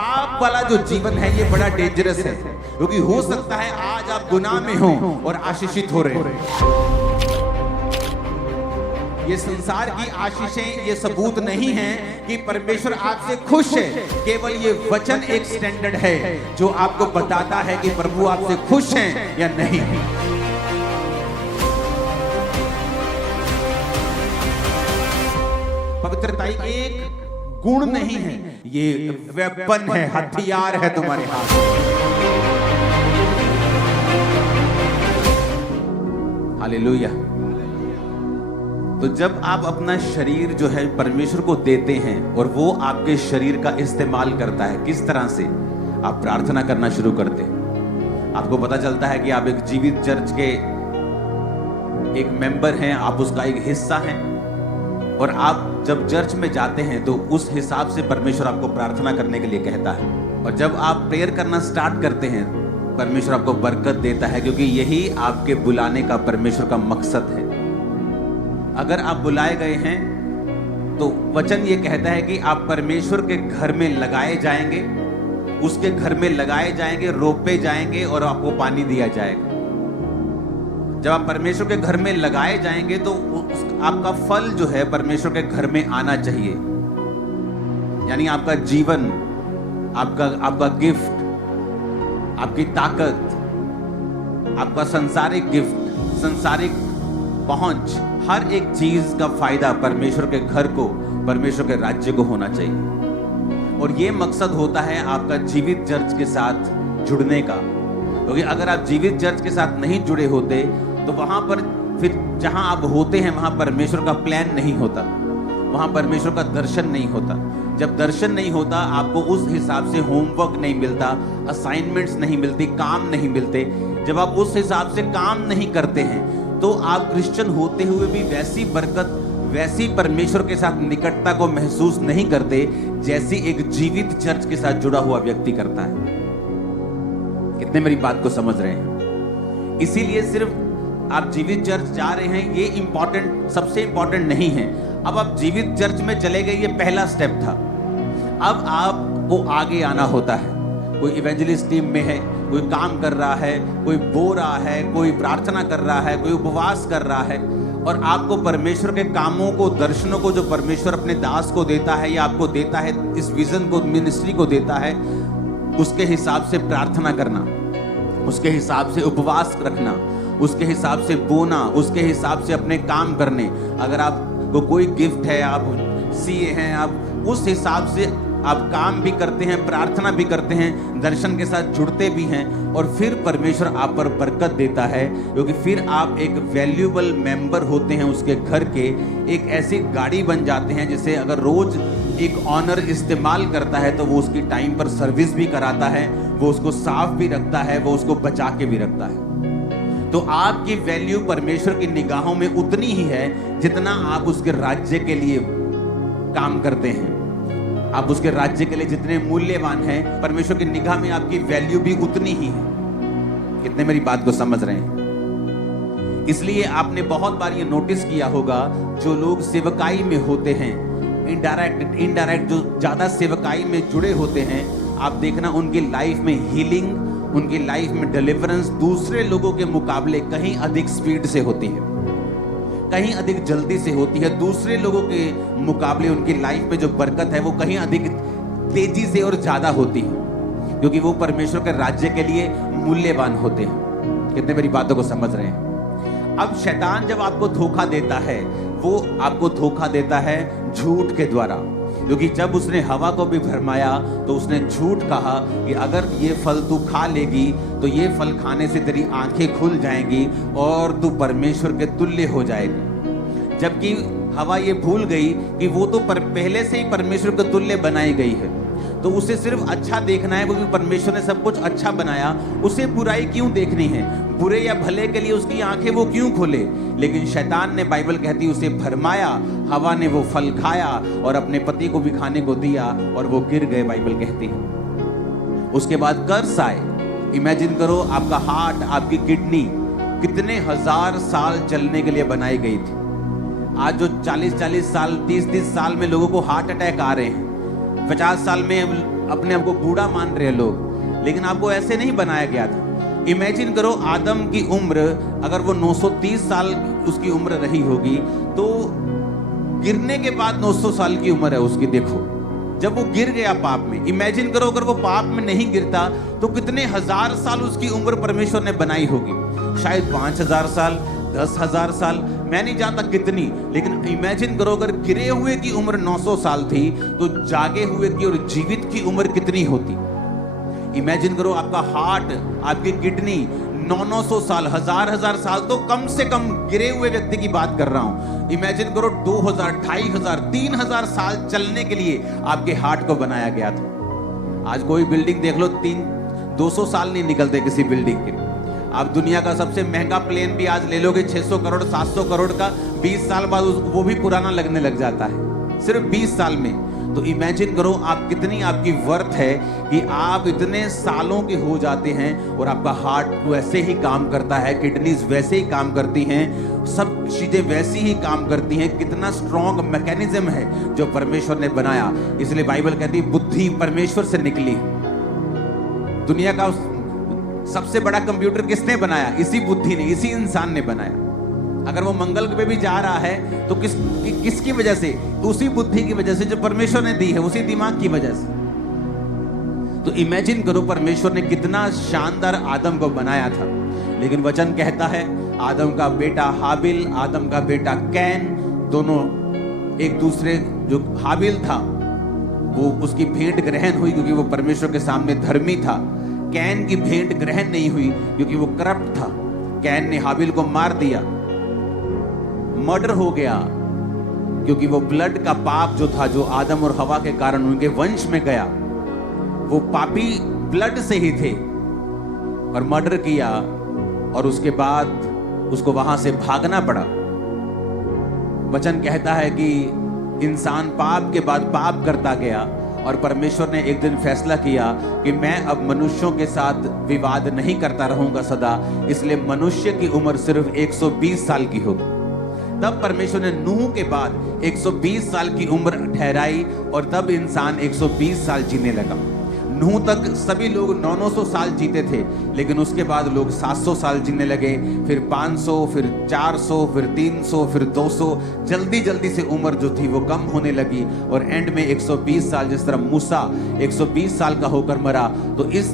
पाप वाला जो जीवन है ये बड़ा डेंजरस है, क्योंकि हो सकता है आज आप गुनाह में हो और आशीषित हो रहे हो। ये संसार की आशीषें ये सबूत नहीं है कि परमेश्वर आपसे खुश है, केवल ये वचन एक स्टैंडर्ड है जो आपको बताता है कि प्रभु आपसे खुश हैं या नहीं। पवित्रता एक गुण नहीं है, ये वेपन है, हथियार है तुम्हारे हाथ। हालेलुया। तो जब आप अपना शरीर जो है परमेश्वर को देते हैं और वो आपके शरीर का इस्तेमाल करता है, किस तरह से आप प्रार्थना करना शुरू करते हैं। आपको पता चलता है कि आप एक जीवित चर्च के एक मेंबर हैं, आप उसका एक हिस्सा हैं, और आप जब चर्च में जाते हैं तो उस हिसाब से परमेश्वर आपको प्रार्थना करने के लिए कहता है। और जब आप प्रेयर करना स्टार्ट करते हैं, परमेश्वर आपको बरकत देता है, क्योंकि यही आपके बुलाने का परमेश्वर का मकसद है। अगर आप बुलाए गए हैं तो वचन ये कहता है कि आप परमेश्वर के घर में लगाए जाएंगे, उसके घर में लगाए जाएंगे, रोपे जाएंगे और आपको पानी दिया जाएगा। जब आप परमेश्वर के घर में लगाए जाएंगे तो आपका फल जो है परमेश्वर के घर में आना चाहिए। यानी आपका जीवन, आपका गिफ्ट, आपकी ताकत, आपका सांसारिक गिफ्ट, सांसारिक पहुंच, हर एक चीज का फायदा परमेश्वर के घर को, परमेश्वर के राज्य को होना चाहिए। और ये मकसद होता है आपका जीवित चर्च के साथ जुड़ने का, क्योंकि अगर आप जीवित चर्च के साथ नहीं जुड़े होते तो वहां पर फिर जहां आप होते हैं वहां परमेश्वर का प्लान नहीं होता, वहां परमेश्वर का दर्शन नहीं होता। जब दर्शन नहीं होता, आपको उस हिसाब से होमवर्क नहीं मिलता, असाइनमेंट्स नहीं मिलती, काम नहीं मिलते। जब आप उस हिसाब से काम नहीं करते हैं तो आप क्रिश्चियन होते हुए भी वैसी बरकत, वैसी परमेश्वर के साथ निकटता को महसूस नहीं करते जैसी एक जीवित चर्च के साथ जुड़ा हुआ व्यक्ति करता है। कितने मेरी बात को समझ रहे हैं? इसीलिए सिर्फ आप जीवित चर्च जा रहे हैं ये इंपॉर्टेंट, सबसे इंपॉर्टेंट नहीं है। अब आप जीवित चर्च में चले गए, ये पहला स्टेप था। अब आपको आगे आना होता है। कोई इवेंजलिस्ट टीम में है, कोई काम कर रहा है, कोई बो रहा है, कोई प्रार्थना कर रहा है, कोई उपवास कर रहा है, और आपको परमेश्वर के कामों को, दर्शनों को जो परमेश्वर अपने दास को देता है या आपको देता है, इस विजन को, मिनिस्ट्री को देता है, उसके हिसाब से प्रार्थना करना, उसके हिसाब से उपवास रखना, उसके हिसाब से बोना, उसके हिसाब से अपने काम करने। अगर आपको कोई गिफ्ट है, आप सीए हैं, आप उस हिसाब से आप काम भी करते हैं, प्रार्थना भी करते हैं, दर्शन के साथ जुड़ते भी हैं, और फिर परमेश्वर आप पर बरकत देता है, क्योंकि फिर आप एक वैल्यूएबल मेंबर होते हैं उसके घर के। एक ऐसी गाड़ी बन जाते हैं जिसे अगर रोज एक ऑनर इस्तेमाल करता है तो वो उसकी टाइम पर सर्विस भी कराता है, वो उसको साफ भी रखता है, वो उसको बचा के भी रखता है। तो आपकी वैल्यू परमेश्वर की निगाहों में उतनी ही है जितना आप उसके राज्य के लिए काम करते हैं। आप उसके राज्य के लिए जितने मूल्यवान हैं, परमेश्वर की निगाह में आपकी वैल्यू भी उतनी ही है। कितने मेरी बात को समझ रहे हैं? इसलिए आपने बहुत बार ये नोटिस किया होगा, जो लोग सेवकाई में होते हैं, इनडायरेक्ट जो ज्यादा सेवकाई में जुड़े होते हैं, आप देखना उनकी लाइफ में हीलिंग, उनकी लाइफ में डिलीवरेंस दूसरे लोगों के मुकाबले कहीं अधिक स्पीड से होती है, कहीं अधिक जल्दी से होती है। दूसरे लोगों के मुकाबले उनकी लाइफ में जो बरकत है वो कहीं अधिक तेजी से और ज्यादा होती है, क्योंकि वो परमेश्वर के राज्य के लिए मूल्यवान होते हैं। कितने मेरी बातों को समझ रहे हैं? अब शैतान जब आपको धोखा देता है, वो आपको धोखा देता है झूठ के द्वारा, क्योंकि जब उसने हवा को भी भरमाया तो उसने झूठ कहा कि अगर ये फल तू खा लेगी तो ये फल खाने से तेरी आंखें खुल जाएंगी और तू परमेश्वर के तुल्य हो जाएगी। जबकि हवा ये भूल गई कि वो तो पहले से ही परमेश्वर के तुल्य बनाई गई है, तो उसे सिर्फ अच्छा देखना है, क्योंकि परमेश्वर ने सब कुछ अच्छा बनाया, उसे बुराई क्यों देखनी है? बुरे या भले के लिए उसकी आंखें वो क्यों खोले? लेकिन शैतान ने, बाइबल कहती है, उसे भरमाया, हवा ने वो फल खाया और अपने पति को भी खाने को दिया और वो गिर गए, बाइबल कहती है। उसके बाद कर्स आए। इमेजिन करो, आपका हार्ट, आपकी किडनी कितने हजार साल चलने के लिए बनाई गई थी। आज जो 40-40 साल, 30-30 साल में लोगों को हार्ट अटैक आ रहे हैं, 50 साल में अपने आप को बूढ़ा मान रहे लोग, लेकिन आपको ऐसे नहीं बनाया गया था। इमेजिन करो, आदम की उम्र अगर वो 930 साल उसकी उम्र रही होगी, तो गिरने के बाद 900 साल की उम्र है उसकी। देखो, जब वो गिर गया पाप में, इमेजिन करो अगर वो पाप में नहीं गिरता तो कितने हजार साल उसकी उम्र परमेश्वर ने बनाई होगी। शायद 5000 साल, 10,000 साल, मैं नहीं जानता कितनी, लेकिन इमेजिन करो अगर गिरे हुए की उम्र 900 साल थी तो जागे हुए की और जीवित की उम्र कितनी होती। इमेजिन करो आपका हार्ट, आपकी किडनी 900 साल, हजार साल, तो कम से कम गिरे हुए व्यक्ति की बात कर रहा हूं। इमेजिन करो 2000, 2500, 3000 साल चलने के लिए आपके हार्ट को बनाया गया था। आज कोई बिल्डिंग देख लो, 200 साल नहीं निकलते किसी बिल्डिंग के। आप दुनिया का सबसे महंगा प्लेन भी आज ले लोगे 600 करोड़ 700 करोड़ का, 20 साल बाद वो भी पुराना लगने लग जाता है, सिर्फ 20 साल में। तो इमेजिन करो आप कितनी आपकी वर्थ है कि आप इतने सालों के हो जाते हैं और आपका हार्ट वैसे ही काम करता है, किडनीज वैसे ही काम करती हैं, सब चीजें वैसी ही काम करती हैं। कितना स्ट्रॉन्ग मैकेनिज्म है जो परमेश्वर ने बनाया। इसलिए बाइबल कहती है बुद्धि परमेश्वर से निकली। दुनिया का सबसे बड़ा कंप्यूटर किसने बनाया? इसी बुद्धि ने, इसी इंसान ने बनाया। अगर वो मंगल पे भी जा रहा है तो किसकी वजह से? उसी बुद्धि की वजह से जो परमेश्वर ने दी है, उसी दिमाग की वजह से। तो इमेजिन करो परमेश्वर ने कितना शानदार आदम को बनाया था। लेकिन वचन कहता है आदम का बेटा हाबिल, आदम का बेटा कैन, दोनों एक दूसरे, जो हाबिल था वो उसकी भेंट ग्रहण हुई क्योंकि वो परमेश्वर के सामने धर्मी था। कैन की भेंट ग्रहण नहीं हुई क्योंकि वो करप्ट था। कैन ने हाबिल को मार दिया, मर्डर हो गया क्योंकि वो ब्लड का पाप जो था, जो आदम और हवा के कारण उनके वंश में गया, वो पापी ब्लड से ही थे और मर्डर किया। और उसके बाद उसको वहां से भागना पड़ा। वचन कहता है कि इंसान पाप के बाद पाप करता गया और परमेश्वर ने एक दिन फैसला किया कि मैं अब मनुष्यों के साथ विवाद नहीं करता रहूंगा सदा, इसलिए मनुष्य की उम्र सिर्फ 120 साल की होगी। तब परमेश्वर ने नूह के बाद 120 साल की उम्र ठहराई और तब इंसान 120 साल जीने लगा। नूह तक सभी लोग 900 साल जीते थे, लेकिन उसके बाद लोग 700 साल जीने लगे, फिर 500, फिर 400, फिर 300, फिर 200। जल्दी जल्दी से उम्र जो थी वो कम होने लगी और एंड में 120 साल, जिस तरह मूसा 120 साल का होकर मरा, तो इस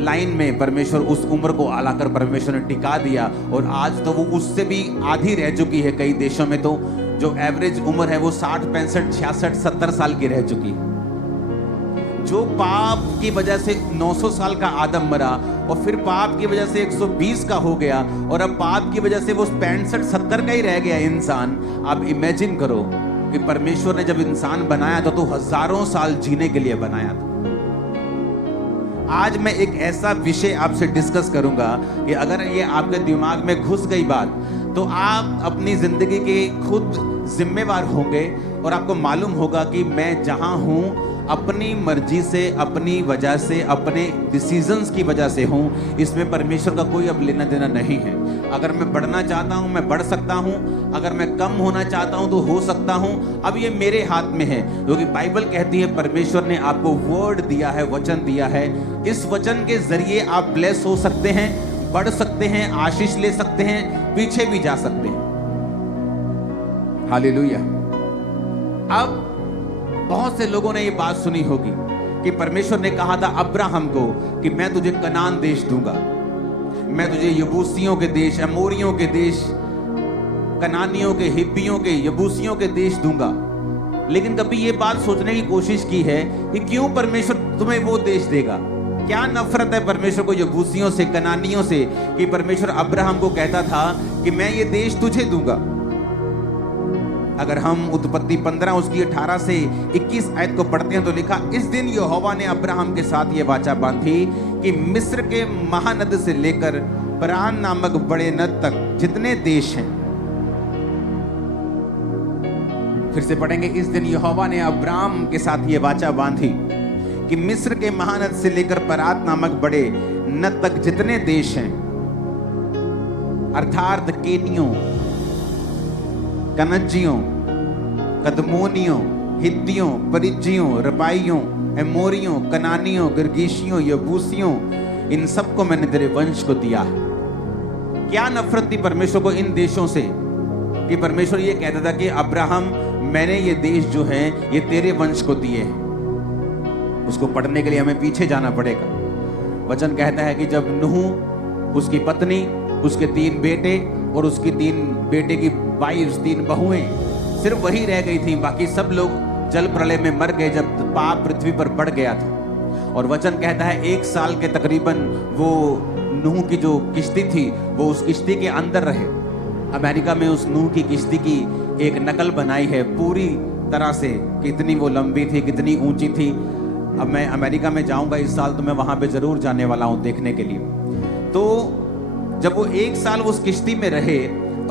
लाइन में परमेश्वर उस उम्र को आलाकर परमेश्वर ने टिका दिया। और आज तो वो उससे भी आधी रह चुकी है। कई देशों में तो जो एवरेज उम्र है वो 60, 65, 66, 70 साल की रह चुकी है। जो पाप की वजह से 900 साल का आदम मरा और फिर पाप की वजह से 120 का हो गया और अब पाप की वजह से वो 65, 70 का ही रह गया इंसान। आप इमेजिन करो कि परमेश्वर ने जब इंसान बनाया था तो हजारों साल जीने के लिए बनाया था। आज मैं एक ऐसा विषय आपसे डिस्कस करूंगा कि अगर ये आपके दिमाग में घुस गई बात तो आप अपनी जिंदगी के खुद जिम्मेवार होंगे और आपको मालूम होगा कि मैं जहां हूं अपनी मर्जी से, अपनी वजह से, अपने डिसीजंस की वजह से हूं। इसमें परमेश्वर का कोई अब लेना देना नहीं है। अगर मैं बढ़ना चाहता हूं मैं बढ़ सकता हूं, अगर मैं कम होना चाहता हूं तो हो सकता हूं। अब ये मेरे हाथ में है, क्योंकि बाइबल कहती है परमेश्वर ने आपको वर्ड दिया है, वचन दिया है। इस वचन के जरिए आप ब्लेस हो सकते हैं, बढ़ सकते हैं, आशीष ले सकते हैं, पीछे भी जा सकते हैं। हालेलुया। अब बहुत से लोगों ने ये बात सुनी होगी कि परमेश्वर ने कहा था अब्राहम को कि मैं तुझे कनान देश दूंगा, मैं तुझे यबूसियों के देश, अमोरियों के देश, कनानियों के, हिब्बियों के, यबूसियों के देश दूंगा। लेकिन कभी ये बात सोचने की कोशिश की है कि क्यों परमेश्वर तुम्हें वो देश देगा? क्या नफरत है परमेश्वर को यबूसियों से, कनानियों से, कि परमेश्वर अब्राहम को कहता था कि मैं ये देश तुझे दूंगा। अगर हम उत्पत्ति 15 उसकी 18 से 21 आयत को पढ़ते हैं तो लिखा, इस दिन यहोवा ने अब्राहम के साथ ये वाचा बांधी कि मिस्र के महानद से लेकर परान नामक बड़े नद तक जितने देश हैं। फिर से पढ़ेंगे, इस दिन यहोवा ने अब्राहम के साथ ये वाचा बांधी कि मिस्र के महानद से लेकर परात नामक बड़े नद तक जितने देश हैं, अर्थात केनियों, कनज्जियों, कदमोनियों, हित्तियों, परिज्जियों, रबाइयों, एमोरियों, कनानियों, गिरगीशियों, यबूसियों, इन सबको मैंने तेरे वंश को दिया है। क्या नफरत थी परमेश्वर को इन देशों से कि परमेश्वर ये कहता था कि अब्राहम, मैंने ये देश जो है ये तेरे वंश को दिए हैं। उसको पढ़ने के लिए हमें पीछे जाना पड़ेगा। वचन कहता है कि जब नूह, उसकी पत्नी, उसके 3 बेटे और उसकी 3 बेटे की वाइफ्स, 3 बहुएं, सिर्फ वही रह गई थी। बाकी सब लोग जल प्रलय में मर गए जब पाप पृथ्वी पर बढ़ गया था। और वचन कहता है 1 साल के तकरीबन वो नूह की जो किश्ती थी वो उस किश्ती के अंदर रहे। अमेरिका में उस नूह की किश्ती की एक नकल बनाई है पूरी तरह से, कितनी वो लंबी थी, कितनी ऊंची थी। अब मैं अमेरिका में जाऊंगा इस साल, तो मैं वहां पे जरूर जाने वाला हूं देखने के लिए। तो जब वो 1 साल उस किश्ती में रहे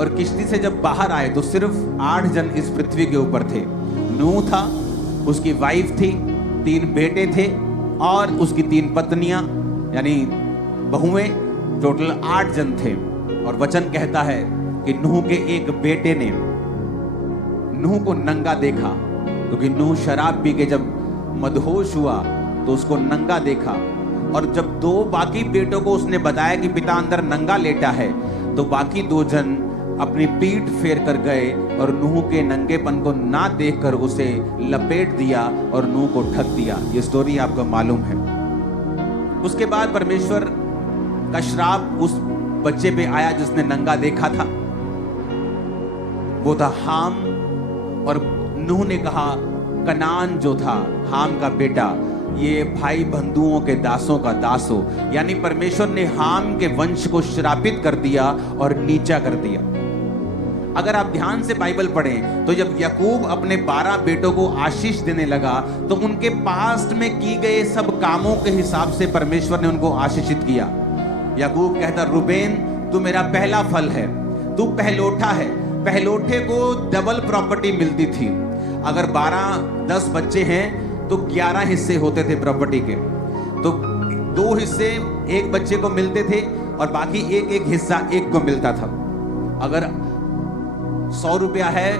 और किश्ती से जब बाहर आए तो सिर्फ 8 जन इस पृथ्वी के ऊपर थे। नूह था, उसकी वाइफ थी, 3 बेटे थे और उसकी 3 पत्नियां यानी बहुएं, टोटल 8 जन थे। और वचन कहता है कि नूह के एक बेटे ने नूह को नंगा देखा, क्योंकि नूह शराब पी के जब मदहोश हुआ तो उसको नंगा देखा। और जब 2 बाकी बेटों को उसने बताया कि पिता अंदर नंगा लेटा है, तो बाकी 2 जन अपनी पीठ फेर कर गए और नूह के नंगेपन को ना देखकर उसे लपेट दिया और नूह को ढक दिया। ये स्टोरी आपको मालूम है। उसके बाद परमेश्वर का श्राप उस बच्चे पे आया जिसने नंगा देखा था, वो था हाम। और नूह ने कहा, कनान जो था हाम का बेटा, ये भाई बंधुओं के दासों का दास हो। यानी परमेश्वर ने हाम के वंश को श्रापित कर दिया और नीचा कर दिया। अगर आप ध्यान से बाइबल पढ़ें तो जब याकूब अपने 12 बेटों को आशीष देने लगा तो उनके पास्ट में की गए सब कामों के हिसाब से परमेश्वर ने उनको आशीषित किया। याकूब कहता, रूबेन तू मेरा पहला फल है, तू पहलोठा है। पहलोठे को डबल प्रॉपर्टी मिलती थी। अगर 12-10 बच्चे हैं तो 11 हिस्से होते थे प्रॉपर्टी के। तो 2 हिस्से एक बच्चे को मिलते थे और बाकी एक हिस्सा एक को मिलता था। अगर 100 रुपया है,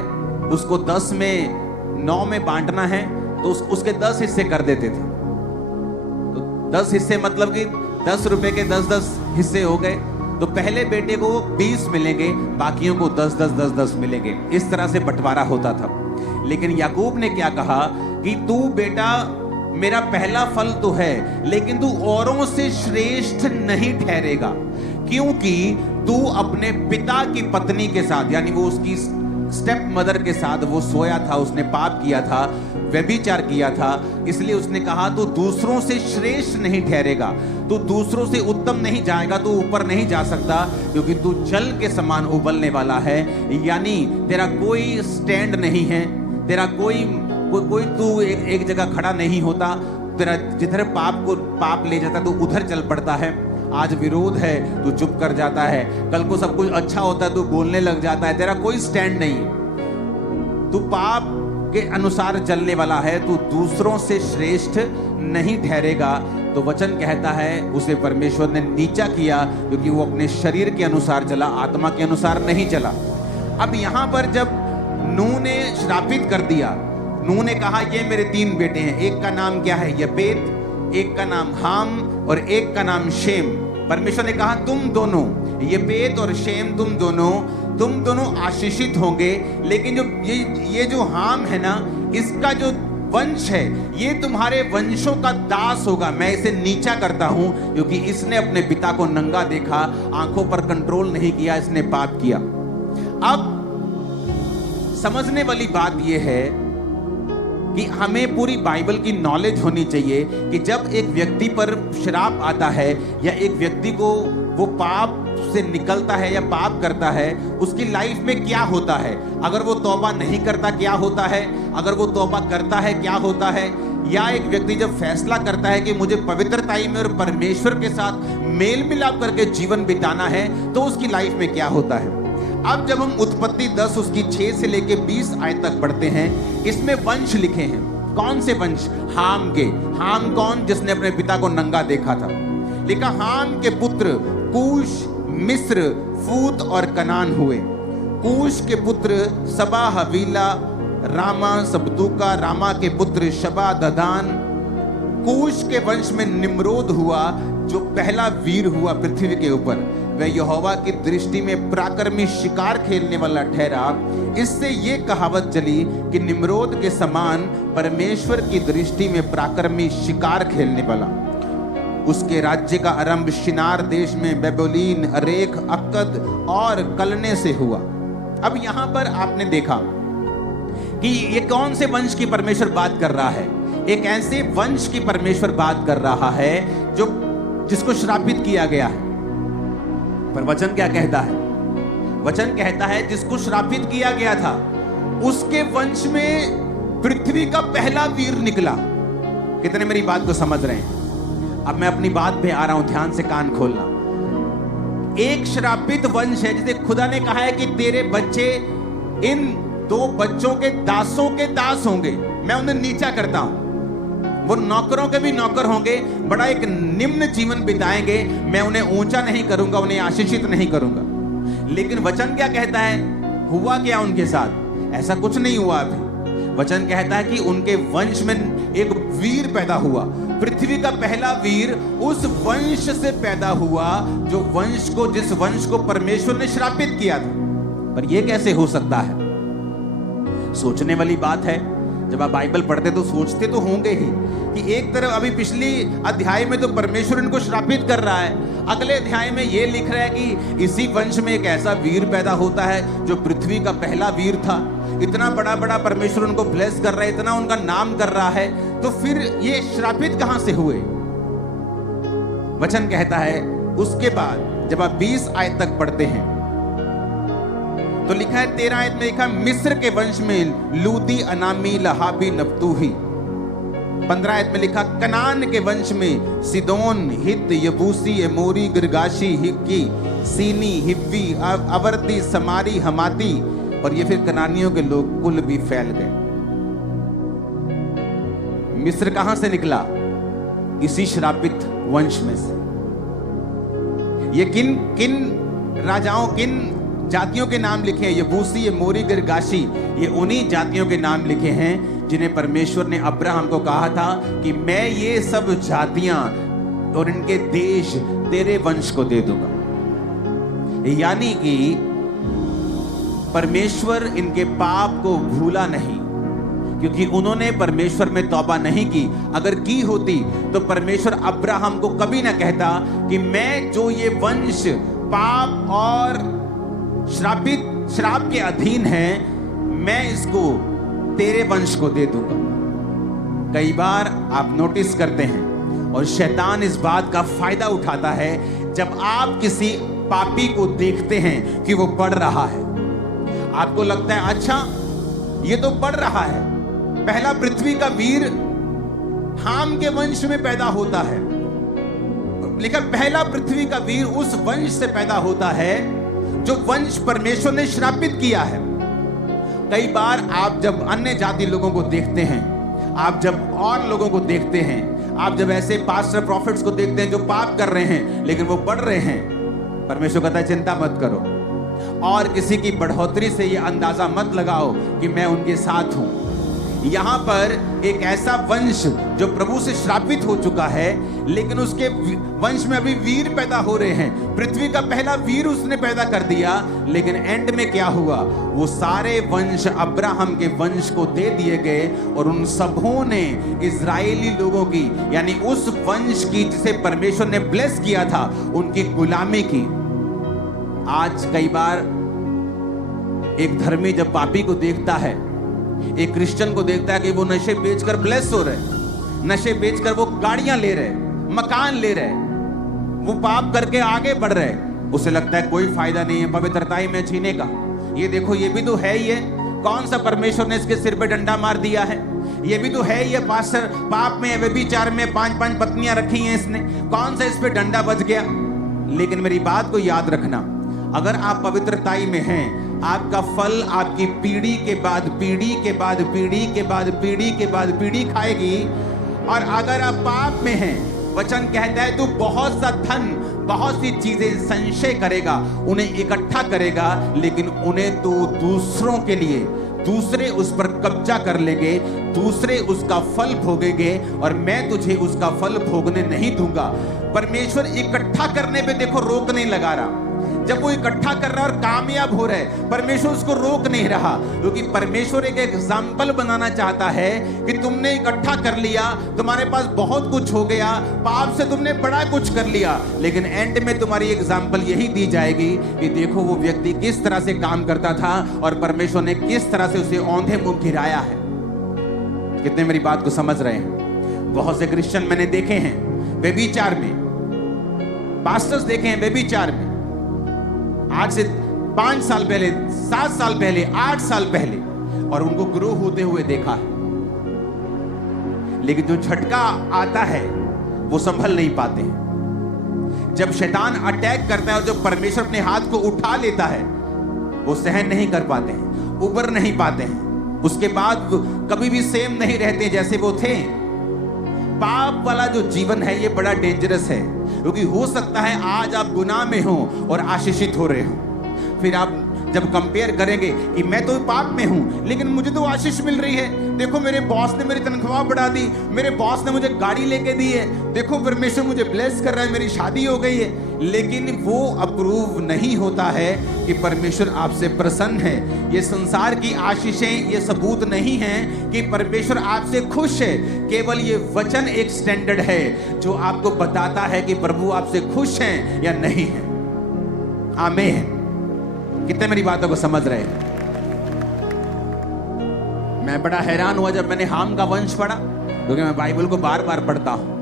उसको 10 में 9 में बांटना है तो उसके 10 हिस्से कर देते थे। तो 10 हिस्से मतलब कि 10 रुपए के 10-10 हिस्से हो गए। तो पहले बेटे को 20 मिलेंगे, बाकियों को 10-10 मिलेंगे। इस तरह से बंटवारा होता था। लेकिन याकूब ने क्या कहा कि तू बेटा मेरा पहला फल तो है, लेकिन तू औरों से श्रेष्ठ नहीं ठहरेगा, क्योंकि तू अपने पिता की पत्नी के साथ, यानी वो उसकी स्टेप मदर के साथ वो सोया था, उसने पाप किया था, व्यभिचार किया था। इसलिए उसने कहा तू दूसरों से श्रेष्ठ नहीं ठहरेगा, तू दूसरों से उत्तम नहीं जाएगा, तू ऊपर नहीं जा सकता, क्योंकि तू जल के समान उबलने वाला है। यानी तेरा कोई स्टैंड नहीं है, तेरा कोई तू एक जगह खड़ा नहीं होता। तेरा जिधर पाप ले जाता तू उधर चल पड़ता है। आज विरोध है तू चुप कर जाता है, कल को सब कुछ अच्छा होता है तू बोलने लग जाता है। तेरा कोई स्टैंड नहीं, तू पाप के अनुसार चलने वाला है, तू दूसरों से श्रेष्ठ नहीं ठहरेगा। तो वचन कहता है उसे परमेश्वर ने नीचा किया, क्योंकि वो अपने शरीर के अनुसार चला, आत्मा के अनुसार नहीं चला। अब यहां पर जब नूह ने श्रापित कर दिया, नूह ने कहा ये मेरे 3 बेटे हैं, एक का नाम क्या है यपेत, एक का नाम हाम और एक का नाम शेम। परमेश्वर ने कहा तुम दोनों, यपेत और शेम, तुम दोनों आशीषित होंगे। लेकिन जो ये जो हाम है ना, इसका जो वंश है ये तुम्हारे वंशों का दास होगा। मैं इसे नीचा करता हूं क्योंकि इसने अपने पिता को नंगा देखा, आंखों पर कंट्रोल नहीं किया, इसने पाप किया। अब समझने वाली बात यह है कि हमें पूरी बाइबल की नॉलेज होनी चाहिए कि जब एक व्यक्ति पर श्राप आता है या एक व्यक्ति को वो पाप से निकलता है या पाप करता है, उसकी लाइफ में क्या होता है। अगर वो तौबा नहीं करता क्या होता है, अगर वो तौबा करता है क्या होता है, या एक व्यक्ति जब फैसला करता है कि मुझे पवित्रताई में और परमेश्वर के साथ मेल मिलाप करके जीवन बिताना है, तो उसकी लाइफ में क्या होता है। अब जब हम उत्पत्ति 10 उसकी 6 से लेके 20 आयत तक पढ़ते हैं, इसमें वंश लिखे हैं। कौन से वंश? हाम के। हाम कौन? जिसने अपने पिता को नंगा देखा था। लिखा हाम के पुत्र कूश, मिस्र, फूत और कनान हुए। कूश के पुत्र सबा, हवीला, रामा सबदूका, रामा के पुत्र शबा, ददान। कूश के वंश में निम्रोद हुआ, जो पहला वीर हुआ पृथ्वी के ऊपर। वह यहोवा की दृष्टि में पराक्रमी शिकार खेलने वाला ठहरा। इससे ये कहावत चली कि निम्रोद के समान परमेश्वर की दृष्टि में पराक्रमी शिकार खेलने वाला। उसके राज्य का आरंभ शिनार देश में बेबोलीन, अरेख, अक्कद और कलने से हुआ। अब यहां पर आपने देखा कि ये कौन से वंश की परमेश्वर बात कर रहा है। एक ऐसे वंश की परमेश्वर बात कर रहा है जिसको श्रापित किया गया है। पर वचन क्या कहता है? वचन कहता है जिसको श्रापित किया गया था उसके वंश में पृथ्वी का पहला वीर निकला। कितने मेरी बात को समझ रहे हैं? अब मैं अपनी बात पे आ रहा हूं, ध्यान से कान खोलना। एक श्रापित वंश है जिसे खुदा ने कहा है कि तेरे बच्चे इन 2 बच्चों के दासों के दास होंगे, मैं उन्हें नीचा करता हूं। वो नौकरों के भी नौकर होंगे, बड़ा एक निम्न जीवन बिताएंगे, मैं उन्हें ऊंचा नहीं करूंगा, उन्हें आशीषित नहीं करूंगा। लेकिन वचन क्या कहता है? हुआ क्या उनके साथ? ऐसा कुछ नहीं हुआ अभी। वचन कहता है कि उनके वंश में एक वीर पैदा हुआ। पृथ्वी का पहला वीर उस वंश से पैदा हुआ जिस वंश को परमेश्वर ने श्रापित किया था। पर यह कैसे हो सकता है? सोचने वाली बात है। जब आप बाइबल पढ़ते तो सोचते तो होंगे ही कि एक तरफ अभी पिछली अध्याय में तो परमेश्वर इनको श्रापित कर रहा है, अगले अध्याय में यह लिख रहा है कि इसी वंश में एक ऐसा वीर पैदा होता है जो पृथ्वी का पहला वीर था। इतना बड़ा बड़ा परमेश्वर उनको ब्लेस कर रहा है, इतना उनका नाम कर रहा है, तो फिर ये श्रापित कहां से हुए? वचन कहता है उसके बाद जब आप 20 आयत तक पढ़ते हैं तो लिखा है, 13 आयत में लिखा, मिस्र के वंश में लूदी, अनामी, लहाबी, नप्तूही। 15 आयत में लिखा, कनान के वंश में सिदोन, हित, यबूसी, एमोरी, गिरगाशी, हिक्की, सीनी, हिब्बी, अवर्दी, समारी, हमाती। और ये फिर कनानियों के लोग कुल भी फैल गए। मिस्र कहां से निकला? इसी श्रापित वंश में से। ये किन राजाओं, किन जातियों के नाम लिखे हैं? यबूसी, एमोरी, गिरगाशी, ये उन्हीं जातियों के नाम लिखे हैं जिन्हें परमेश्वर ने अब्राहम को कहा था कि मैं ये सब जातियां और इनके देश तेरे वंश को दे दूंगा। यानी कि परमेश्वर इनके पाप को भूला नहीं, क्योंकि उन्होंने परमेश्वर में तौबा नहीं की। अगर की होती तो परमेश्वर अब्राहम को कभी ना कहता कि मैं जो ये वंश पाप और श्राप के अधीन है, मैं इसको तेरे वंश को दे दूंगा। कई बार आप नोटिस करते हैं और शैतान इस बात का फायदा उठाता है, जब आप किसी पापी को देखते हैं कि वो बढ़ रहा है, आपको लगता है अच्छा ये तो बढ़ रहा है। पहला पृथ्वी का वीर हाम के वंश में पैदा होता है, लेकिन पहला पृथ्वी का वीर उस वंश से पैदा होता है जो वंश परमेश्वर ने श्रापित किया है। कई बार आप जब अन्य जाति लोगों को देखते हैं, आप जब और लोगों को देखते हैं, आप जब ऐसे पास्टर प्रॉफिट्स को देखते हैं जो पाप कर रहे हैं लेकिन वो बढ़ रहे हैं, परमेश्वर कहता है चिंता मत करो, और किसी की बढ़ोतरी से ये अंदाजा मत लगाओ कि मैं उनके साथ हूं। यहां पर एक ऐसा वंश जो प्रभु से श्रापित हो चुका है, लेकिन उसके वंश में अभी वीर पैदा हो रहे हैं। पृथ्वी का पहला वीर उसने पैदा कर दिया, लेकिन एंड में क्या हुआ? वो सारे वंश अब्राहम के वंश को दे दिए गए और उन सबों ने इजरायली लोगों की, यानी उस वंश की जिसे परमेश्वर ने ब्लेस किया था, उनकी गुलामी की। आज कई बार एक धर्मी जब पापी को देखता है, एक क्रिश्चियन को देखता है कि वो नशे बेचकर ब्लेस हो रहे, नशे बेचकर वो गाड़ियां ले रहे, मकान ले रहे, वो पाप करके आगे बढ़ रहे, उसे लगता है कोई फायदा नहीं है पवित्रताई में छीने का। ये देखो ये भी तो है ही है, कौन सा परमेश्वर ने इसके सिर पे डंडा मार दिया है? ये भी तो है ही है पास्टर, पाप में, व्यभिचार में 5-5 पत्नियां रखी हैं इसने, कौन सा इस पे डंडा बज गया? लेकिन मेरी बात को याद रखना, अगर आप पवित्रताई में हैं, आपका फल आपकी पीढ़ी के बाद पीढ़ी के बाद पीढ़ी के बाद पीढ़ी के बाद पीढ़ी खाएगी। और अगर आप पाप में हैं, वचन कहता है तू बहुत सा धन, बहुत सी चीजें संचय करेगा, उन्हें इकट्ठा करेगा, लेकिन उन्हें तू दूसरों के लिए, दूसरे उस पर कब्जा कर लेंगे, दूसरे उसका फल भोगेंगे और मैं तुझे उसका फल भोगने नहीं दूंगा। परमेश्वर इकट्ठा करने पे देखो रोक नहीं लगा रहा। जब वो इकट्ठा कर रहा है और कामयाब हो रहा है, परमेश्वर उसको रोक नहीं रहा, क्योंकि परमेश्वर एक एग्जाम्पल बनाना चाहता है कि तुमने इकट्ठा कर लिया, तुम्हारे पास बहुत कुछ हो गया, पाप से तुमने बड़ा कुछ कर लिया, लेकिन एंड में तुम्हारी एग्जाम्पल यही दी जाएगी कि देखो वो व्यक्ति किस तरह से काम करता था और परमेश्वर ने किस तरह से उसे औंधे मुंह गिराया है। कितने मेरी बात को समझ रहे हैं? बहुत से क्रिश्चियन मैंने देखे हैं व्यभिचार में, पास्टर्स देखे हैं व्यभिचार में, आज से 5 साल पहले, 7 साल पहले, 8 साल पहले, और उनको ग्रो होते हुए देखा है। लेकिन जो झटका आता है वो संभल नहीं पाते हैं। जब शैतान अटैक करता है और जब परमेश्वर अपने हाथ को उठा लेता है, वो सहन नहीं कर पाते हैं, उबर नहीं पाते हैं, उसके बाद कभी भी सेम नहीं रहते जैसे वो थे। पाप वाला जो जीवन है ये बड़ा डेंजरस है, क्योंकि हो सकता है आज आप गुनाह में हो और आशीषित हो रहे हो, फिर आप जब कंपेयर करेंगे कि मैं तो पाप में हूं लेकिन मुझे तो आशीष मिल रही है, देखो मेरे बॉस ने मेरी तनख्वाह बढ़ा दी, मेरे बॉस ने मुझे गाड़ी लेके दी है, देखो परमेश्वर मुझे ब्लेस कर रहा है, मेरी शादी हो गई है। लेकिन वो अप्रूव नहीं होता है कि परमेश्वर आपसे प्रसन्न है। ये संसार की आशीषें ये सबूत नहीं है कि परमेश्वर आपसे खुश है। केवल ये वचन एक स्टैंडर्ड है जो आपको बताता है कि प्रभु आपसे खुश हैं या नहीं है। आमीन। कितने मेरी बातों को समझ रहे हैं? मैं बड़ा हैरान हुआ जब मैंने हाम का वंश पढ़ा, क्योंकि मैं बाइबल को बार बार पढ़ता हूं।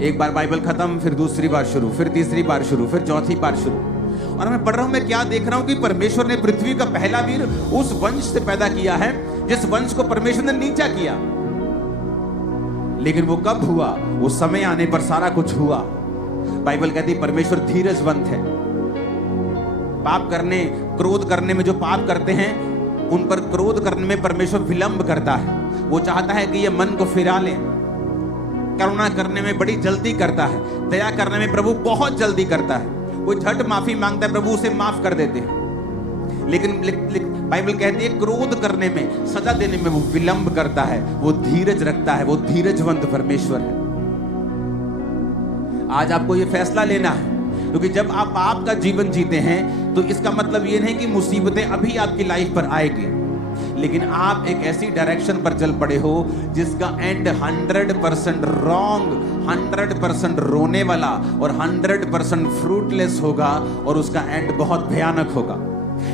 एक बार बाइबल खत्म, फिर दूसरी बार शुरू, फिर तीसरी बार शुरू, फिर चौथी बार शुरू, और मैं पढ़ रहा हूं, मैं क्या देख रहा हूं कि परमेश्वर ने पृथ्वी का पहला वीर उस वंश से पैदा किया है जिस वंश को परमेश्वर ने नीचा किया। लेकिन वो कब हुआ? वो समय आने पर सारा कुछ हुआ। बाइबल कहती है परमेश्वर धीरजवंत है। पाप करने, क्रोध करने में जो पाप करते हैं उन पर क्रोध करने में परमेश्वर विलंब करता है। वो चाहता है कि ये मन को फिरा ले। करुणा करने में बड़ी जल्दी करता है, दया करने में प्रभु बहुत जल्दी करता है। कोई झट माफी मांगता है, प्रभु उसे माफ कर देते हैं। लेकिन बाइबल कहती है क्रोध करने में, सजा देने में वो विलंब करता है, वो धीरज रखता है, वो धीरजवंत परमेश्वर है। आज आपको ये फैसला लेना है, क्योंकि जब आप पाप का जीवन जीते हैं तो इसका मतलब ये नहीं कि मुसीबतें अभी आपकी लाइफ पर आएगी, लेकिन आप एक ऐसी डायरेक्शन पर चल पड़े हो जिसका एंड 100% रॉन्ग, 100% रोने वाला और 100% फ्रूटलेस होगा, और उसका एंड बहुत भयानक होगा।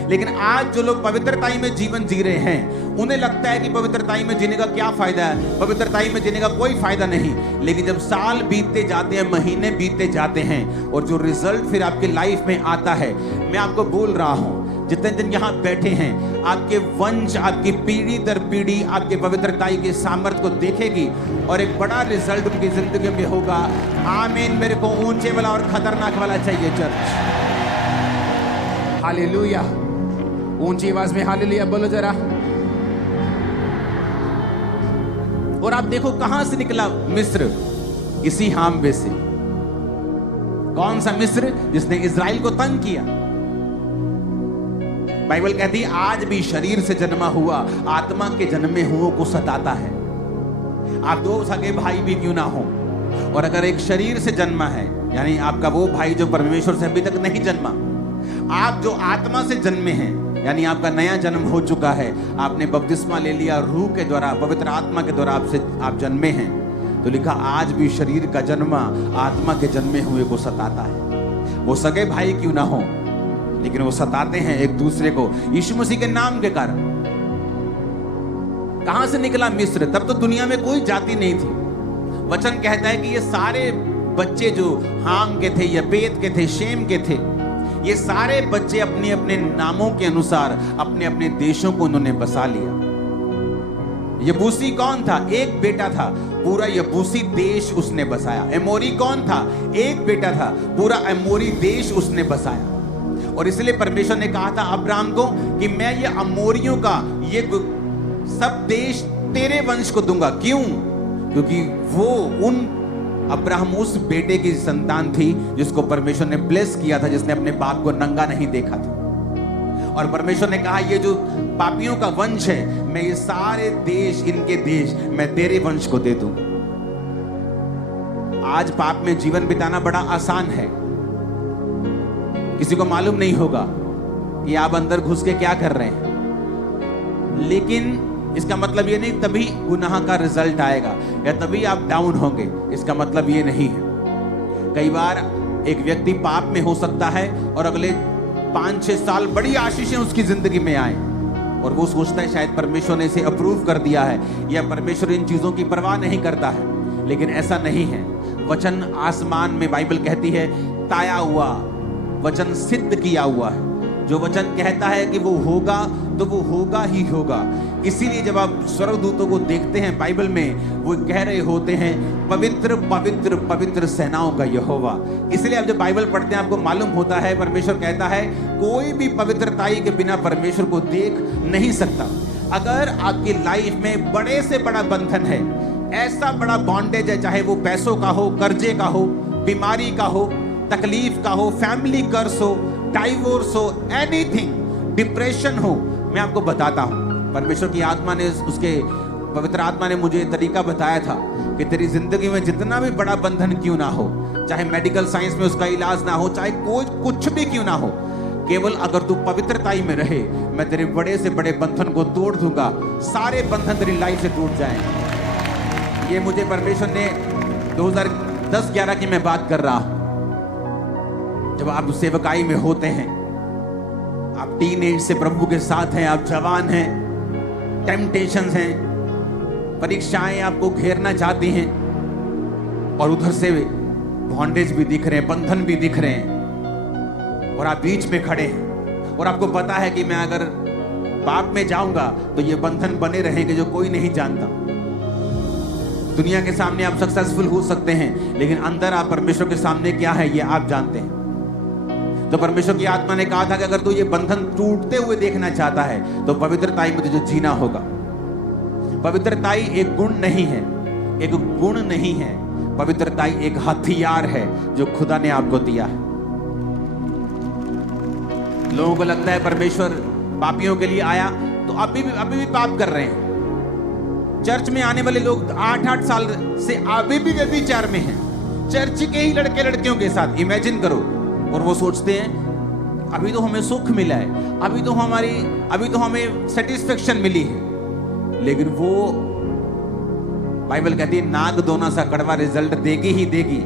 लेकिन आज जो लोग पवित्रताई में जीवन जी रहे हैं, उन्हें लगता है कि पवित्रताई में जीने का क्या फायदा है, पवित्रताई में जीने का कोई फायदा नहीं। लेकिन जब साल बीतते जाते हैं, महीने बीतते जाते हैं, और जो रिजल्ट फिर आपके लाइफ में आता है, मैं आपको बोल रहा हूं, जितने दिन यहाँ बैठे हैं, आपके वंश, आपकी पीढ़ी दर पीढ़ी आपके पवित्रताई के सामर्थ्य को देखेगी और एक बड़ा रिजल्ट उनकी जिंदगी में होगा। आमीन। मेरे को ऊंचे वाला और खतरनाक वाला चाहिए चर्च। हालेलुया। ऊंची आवाज में हालेलुया बोलो जरा। और आप देखो कहां से निकला मिस्र? इसी हामवे से। कौन सा मिस्र? जिसने इजराइल को तंग किया। बाइबल कहती है आज भी शरीर से जन्मा हुआ आत्मा के जन्मे हुओं को सताता है। आप दो सगे भाई भी क्यों ना हो, और अगर एक शरीर से जन्मा है, यानी आपका वो भाई जो परमेश्वर से अभी तक नहीं जन्मा, आप जो आत्मा से जन्मे हैं, यानी आपका नया जन्म हो चुका है, आपने बपतिस्मा ले लिया रूह के द्वारा, पवित्र आत्मा के द्वारा आप जन्मे हैं, तो लिखा आज भी शरीर का जन्मा आत्मा के जन्मे हुए को सताता है। वो सगे भाई क्यों ना हो, लेकिन वो सताते हैं एक दूसरे को यीशु मसीह के नाम के कारण। कहां से निकला मिस्र? तब तो दुनिया में कोई जाति नहीं थी। वचन कहता है कि ये सारे बच्चे जो हाम के थे, यपेत के थे, शेम के थे, ये सारे बच्चे अपने अपने नामों के अनुसार अपने अपने देशों को उन्होंने बसा लिया। यबूसी कौन था? एक बेटा था, पूरा यबूसी देश उसने बसाया। एमोरी कौन था? एक बेटा था, पूरा एमोरी देश उसने बसाया। और इसलिए परमेश्वर ने कहा था अब्राहम को कि मैं ये अमोरियों का ये सब देश तेरे वंश को दूंगा। क्यों? क्योंकि वो अब्राहम उस बेटे की संतान थी जिसको परमेश्वर ने ब्लेस किया था, जिसने अपने बाप को नंगा नहीं देखा था। और परमेश्वर ने कहा ये जो पापियों का वंश है, मैं ये सारे देश, इनके देश मैं तेरे वंश को दे दूंगा। आज पाप में जीवन बिताना बड़ा आसान है, किसी को मालूम नहीं होगा कि आप अंदर घुस के क्या कर रहे हैं, लेकिन इसका मतलब ये नहीं तभी गुनाह का रिजल्ट आएगा या तभी आप डाउन होंगे, इसका मतलब ये नहीं है। कई बार एक व्यक्ति पाप में हो सकता है और अगले 5-6 साल बड़ी आशीषें उसकी जिंदगी में आए और वो सोचता है शायद परमेश्वर ने इसे अप्रूव कर दिया है या परमेश्वर इन चीजों की परवाह नहीं करता है, लेकिन ऐसा नहीं है। वचन आसमान में, बाइबल कहती है, ताया हुआ वचन सिद्ध किया हुआ है। जो वचन कहता है कि वो होगा तो वो होगा ही होगा। इसीलिए जब आप स्वर्गदूतों को देखते हैं बाइबल में, वो कह रहे होते हैं पवित्र पवित्र पवित्र सेनाओं का यहोवा। इसलिए आप जब बाइबल पढ़ते हैं आपको मालूम होता है परमेश्वर कहता है कोई भी पवित्रताई के बिना परमेश्वर को देख नहीं सकता। अगर आपकी लाइफ में बड़े से बड़ा बंधन है, ऐसा बड़ा बॉन्डेज है, चाहे वो पैसों का हो, कर्जे का हो, बीमारी का हो, तकलीफ का हो, फैमिली कर्स हो, डाइवोर्स हो, एनीथिंग, डिप्रेशन हो, मैं आपको बताता हूं परमेश्वर की आत्मा ने, उसके पवित्र आत्मा ने मुझे तरीका बताया था कि तेरी जिंदगी में जितना भी बड़ा बंधन क्यों ना हो, चाहे मेडिकल साइंस में उसका इलाज ना हो, चाहे कोई कुछ भी क्यों ना हो, केवल अगर तू पवित्रताई में रहे, मैं तेरे बड़े से बड़े बंधन को तोड़ दूंगा। सारे बंधन तेरी लाइफ से टूट जाएंगे। ये मुझे परमेश्वर ने 2010-11 की मैं बात कर रहा हूं। जब आप सेवकाई में होते हैं, आप टीन एज से प्रभु के साथ हैं, आप जवान हैं, टेम्पटेशंस हैं, परीक्षाएं आपको घेरना चाहती हैं और उधर से बॉन्डेज भी दिख रहे हैं, बंधन भी दिख रहे हैं और आप बीच में खड़े हैं और आपको पता है कि मैं अगर पाप में जाऊंगा तो ये बंधन बने रहेंगे जो कोई नहीं जानता। दुनिया के सामने आप सक्सेसफुल हो सकते हैं, लेकिन अंदर आप परमेश्वर के सामने क्या है ये आप जानते हैं। तो परमेश्वर की आत्मा ने कहा था कि अगर तू ये बंधन टूटते हुए देखना चाहता है तो पवित्रताई में तुझे जीना होगा। पवित्रताई एक गुण नहीं है, एक गुण नहीं है, पवित्रताई एक हथियार है जो खुदा ने आपको दिया है। लोगों को लगता है परमेश्वर पापियों के लिए आया, तो अभी भी पाप कर रहे हैं। चर्च में आने वाले लोग 8-8 साल से अभी भी व्यभिचार में हैं, चर्च के ही लड़के लड़कियों के साथ। इमेजिन करो, और वो सोचते हैं अभी तो हमें सुख मिला है, अभी तो हमें सेटिस्फेक्शन मिली है, लेकिन वो बाइबल कहती है नाग दोना सा कड़वा रिजल्ट देगी ही देगी,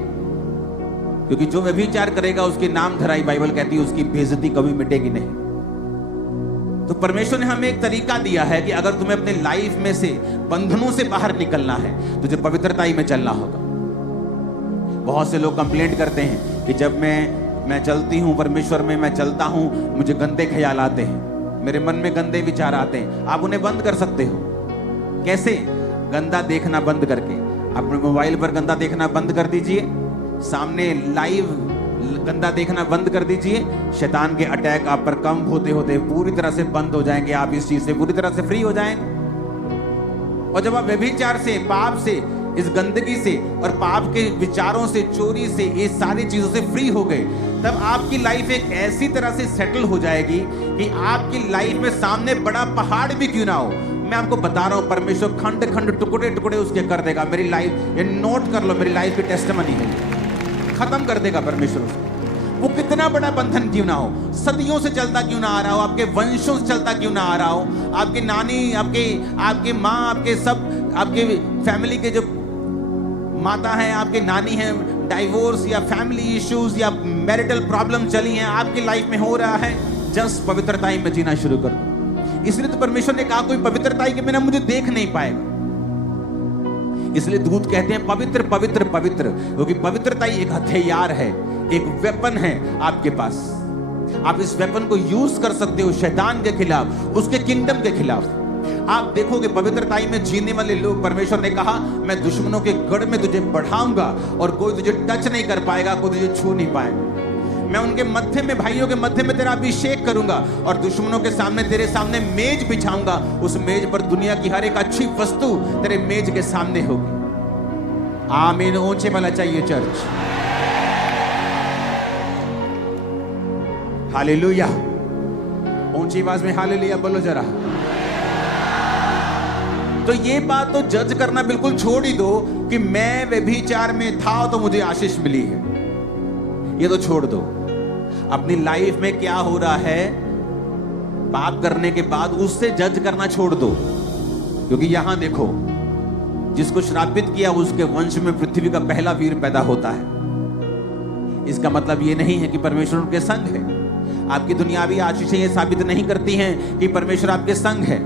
क्योंकि जो व्यभिचार करेगा उसके नाम धराई, बाइबल कहती है उसकी बेइज्जती कभी मिटेगी नहीं। तो परमेश्वर ने हमें एक तरीका दिया है कि अगर तुम्हें अपने लाइफ में से बंधनों से बाहर निकलना है, तुझे पवित्रताई में चलना होगा। बहुत से लोग कंप्लेंट करते हैं कि जब मैं चलती हूं परमेश्वर में, मैं चलता हूं, मुझे गंदे ख्याल आते हैं, मेरे मन में गंदे विचार आते हैं। आप उन्हें बंद कर सकते हो। कैसे? गंदा देखना बंद करके। अपने मोबाइल पर गंदा देखना बंद कर दीजिए, सामने लाइव गंदा देखना बंद कर दीजिए। शैतान के अटैक आप पर कम होते होते पूरी तरह से बंद हो जाएंगे, आप इस चीज से पूरी तरह से फ्री हो जाएंगे। और जब आप व्यभिचार से, पाप से, इस गंदगी से और पाप के विचारों से, चोरी से, ये सारी चीजों से फ्री हो गए, तब आपकी लाइफ एक ऐसी तरह से सेटल हो जाएगी कि आपकी लाइफ में सामने बड़ा पहाड़ भी क्यों ना हो, मैं आपको बता रहा हूं परमेश्वर खंड खंड टुकड़े टुकड़े उसके कर देगा। मेरी लाइफ, ये नोट कर लो, मेरी लाइफ की टेस्टिमनी है, खत्म कर देगा परमेश्वर उसको। वो कितना बड़ा बंधन क्यों ना हो, सदियों से चलता क्यों ना आ रहा हो, आपके वंशों से चलता क्यों ना आ रहा हो, आपके नानी, आपके माँ, आपके सब, आपके फैमिली के जो माता हैं, आपके नानी हैं, डाइवोर्स या फैमिली इश्यूज या मैरिटल प्रॉब्लम चली हैं, आपकी लाइफ में हो रहा है, जस्ट पवित्रताई में जीना शुरू कर दो। इसलिए तो परमेश्वर ने कहा कोई पवित्रताई के बिना मुझे देख नहीं पाएगा। इसलिए दूत कहते हैं पवित्र पवित्र पवित्र, क्योंकि पवित्रताई एक हथियार है, एक वेपन है आपके पास। आप इस वेपन को यूज कर सकते हो शैतान के खिलाफ, उसके किंगडम के खिलाफ। आप देखोगे पवित्रताई में जीने वाले लोग, परमेश्वर ने कहा मैं दुश्मनों के गढ़ में तुझे बढ़ाऊंगा और कोई तुझे टच नहीं कर पाएगा, कोई तुझे छू नहीं पाएगा। मैं उनके मध्य में, भाइयों के मध्य में तेरा अभिषेक करूंगा और दुश्मनों के सामने, तेरे सामने मेज बिछाऊंगा। उस मेज पर दुनिया की हर एक अच्छी वस्तु तेरे मेज के सामने होगी। आमीन। ऊंचे वाला चाहिए चर्च। हालेलुया। ऊंची आवाज में हालेलुया बोलो जरा। तो ये बात तो जज करना बिल्कुल छोड़ ही दो कि मैं व्यभिचार में था तो मुझे आशीष मिली है, ये तो छोड़ दो। अपनी लाइफ में क्या हो रहा है पाप करने के बाद उससे जज करना छोड़ दो, क्योंकि यहां देखो जिसको श्रापित किया उसके वंश में पृथ्वी का पहला वीर पैदा होता है। इसका मतलब ये नहीं है कि परमेश्वर उनके संग है। आपकी दुनियावी आशीषें ये साबित नहीं करती हैं कि परमेश्वर आपके संग है।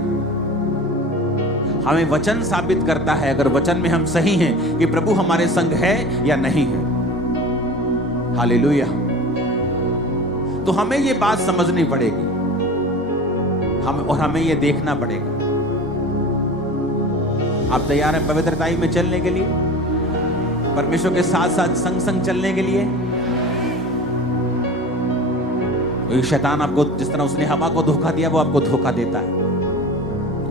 हमें वचन साबित करता है, अगर वचन में हम सही हैं, कि प्रभु हमारे संग है या नहीं है। हालेलुया। तो हमें ये बात समझनी पड़ेगी और हमें ये देखना पड़ेगा। आप तैयार हैं पवित्रताई में चलने के लिए, परमेश्वर के साथ साथ संग संग चलने के लिए? शैतान आपको, जिस तरह उसने हवा को धोखा दिया, वो आपको धोखा देता है।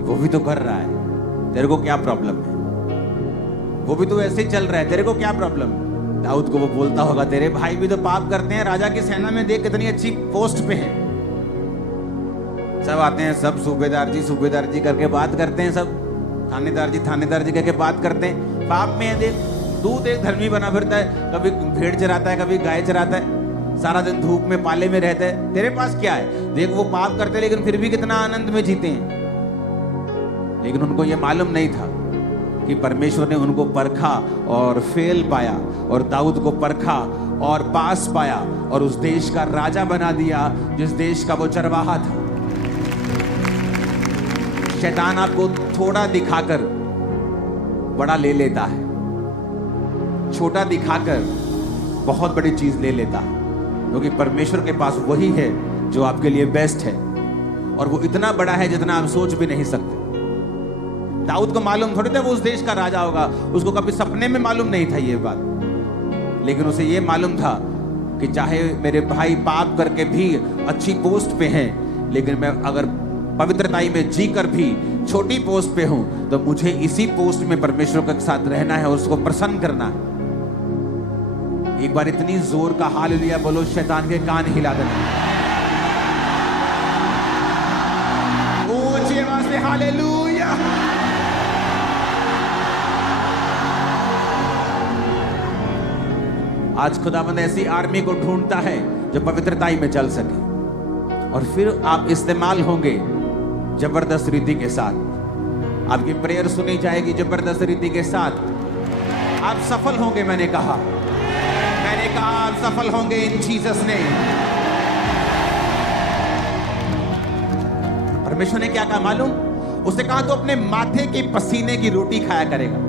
वो भी तो कर रहा है, तेरे को क्या प्रॉब्लम है? वो भी तो ऐसे ही चल रहा है, तेरे को क्या प्रॉब्लम है? दाऊद को वो बोलता होगा तेरे भाई भी तो पाप करते हैं, राजा की सेना में देख कितनी अच्छी पोस्ट पे हैं। सब आते हैं, सब सूबेदार जी करके बात करते हैं, सब थानेदार जी करके बात करते हैं, पाप में है। देख तू देख धर्मी बना फिरता है, कभी भेड़ चराता है, कभी गाय चराता है, सारा दिन धूप में पाले में रहता है। तेरे पास क्या है? देख वो पाप करते हैं लेकिन फिर भी कितना आनंद में जीते हैं। लेकिन उनको ये मालूम नहीं था कि परमेश्वर ने उनको परखा और फेल पाया, और दाऊद को परखा और पास पाया, और उस देश का राजा बना दिया जिस देश का वो चरवाहा था। शैतान आपको थोड़ा दिखाकर बड़ा ले लेता है, छोटा दिखाकर बहुत बड़ी चीज ले लेता है, क्योंकि परमेश्वर के पास वही है जो आपके लिए बेस्ट है, और वो इतना बड़ा है जितना आप सोच भी नहीं सकते। दाऊद को मालूम थोड़ी था वो उस देश का राजा होगा, उसको कभी सपने में मालूम नहीं था ये बात, लेकिन उसे ये मालूम था कि चाहे मेरे भाई पाप करके भी अच्छी पोस्ट पे हैं, लेकिन मैं अगर पवित्रताई में जीकर भी छोटी पोस्ट पे हूं तो मुझे इसी पोस्ट में परमेश्वर के साथ रहना है और उसको प्रसन्न करना है। एक बार इतनी जोर का हालेलुया बोलो, शैतान के कान हिला देना। ऊंची आवाज से हालेलुया। आज खुदावंद ऐसी आर्मी को ढूंढता है जो पवित्रताई में चल सके, और फिर आप इस्तेमाल होंगे जबरदस्त रीति के साथ। आपकी प्रेयर सुनी जाएगी जबरदस्त रीति के साथ। आप सफल होंगे। मैंने कहा आप सफल होंगे इन जीसस ने। परमेश्वर ने क्या कहा मालूम? उसने कहा तो अपने माथे के पसीने की रोटी खाया करेगा।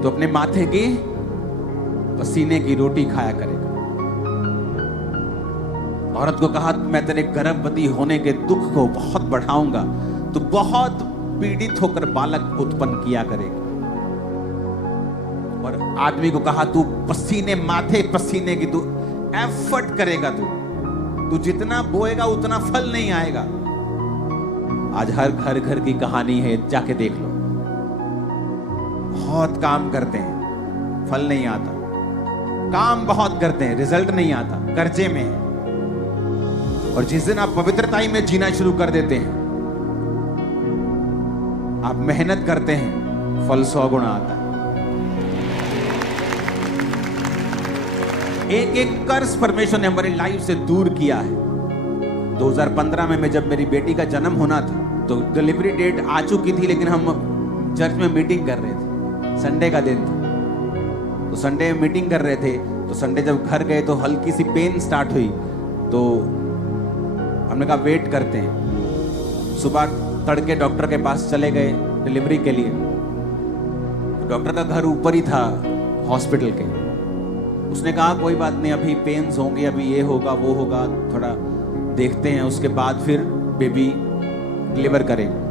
तो अपने माथे की पसीने की रोटी खाया करेगा। औरत को कहा मैं तेरे गर्भवती होने के दुख को बहुत बढ़ाऊंगा, तो बहुत पीड़ित होकर बालक उत्पन्न किया करेगा। और आदमी को कहा तू पसीने, माथे पसीने की तू एफर्ट करेगा, तू जितना बोएगा उतना फल नहीं आएगा। आज हर घर की कहानी है, जाके देख लो। बहुत काम करते हैं, फल नहीं आता। काम बहुत करते हैं, रिजल्ट नहीं आता, कर्जे में है। और जिस दिन आप पवित्रताई में जीना शुरू कर देते हैं, आप मेहनत करते हैं, फल 100 गुना आता है। एक एक कर्ज परमेश्वर ने हमारी लाइफ से दूर किया है। 2015 में जब मेरी बेटी का जन्म होना था तो डिलीवरी डेट आ चुकी थी, लेकिन हम चर्च में मीटिंग कर रहे थे। संडे का दिन था, तो संडे में मीटिंग कर रहे थे। तो संडे जब घर गए तो हल्की सी पेन स्टार्ट हुई, तो हमने कहा वेट करते हैं। सुबह तड़के डॉक्टर के पास चले गए डिलीवरी के लिए। डॉक्टर का घर ऊपर ही था हॉस्पिटल के। उसने कहा कोई बात नहीं, अभी पेन्स होंगे, अभी ये होगा वो होगा, थोड़ा देखते हैं, उसके बाद फिर बेबी डिलीवर करेंगे।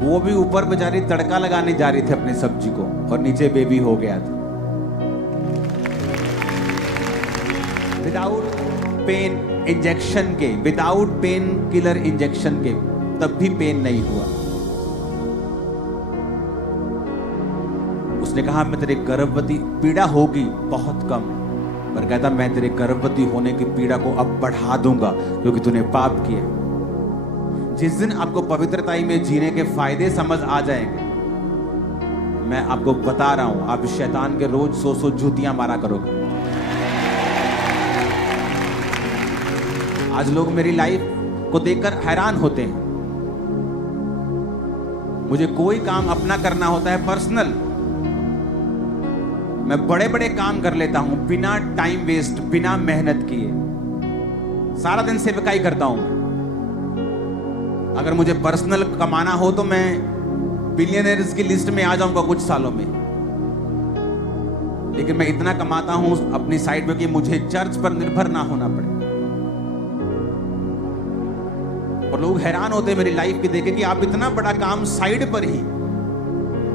वो भी ऊपर बेचारी तड़का लगाने जा रही थी अपनी सब्जी को, और नीचे बेबी हो गया था। विदाउट पेन इंजेक्शन के, विदाउट पेन किलर इंजेक्शन के, तब भी पेन नहीं हुआ। उसने कहा मैं तेरे गर्भवती, पीड़ा होगी बहुत कम, पर कहता मैं तेरे गर्भवती होने की पीड़ा को अब बढ़ा दूंगा क्योंकि तूने पाप किया। जिस दिन आपको पवित्रताई में जीने के फायदे समझ आ जाएंगे, मैं आपको बता रहा हूं, आप शैतान के रोज 100 जूतियां मारा करोगे। आज लोग मेरी लाइफ को देखकर हैरान होते हैं। मुझे कोई काम अपना करना होता है पर्सनल, मैं बड़े बड़े काम कर लेता हूं बिना टाइम वेस्ट, बिना मेहनत किए। सारा दिन सेवकाई करता हूं। अगर मुझे पर्सनल कमाना हो तो मैं बिलियनर्स की लिस्ट में आ जाऊंगा कुछ सालों में, लेकिन मैं इतना कमाता हूं अपनी साइड में कि मुझे चर्च पर निर्भर ना होना पड़े। और लोग हैरान होते हैं मेरी लाइफ की देखे कि आप इतना बड़ा काम साइड पर ही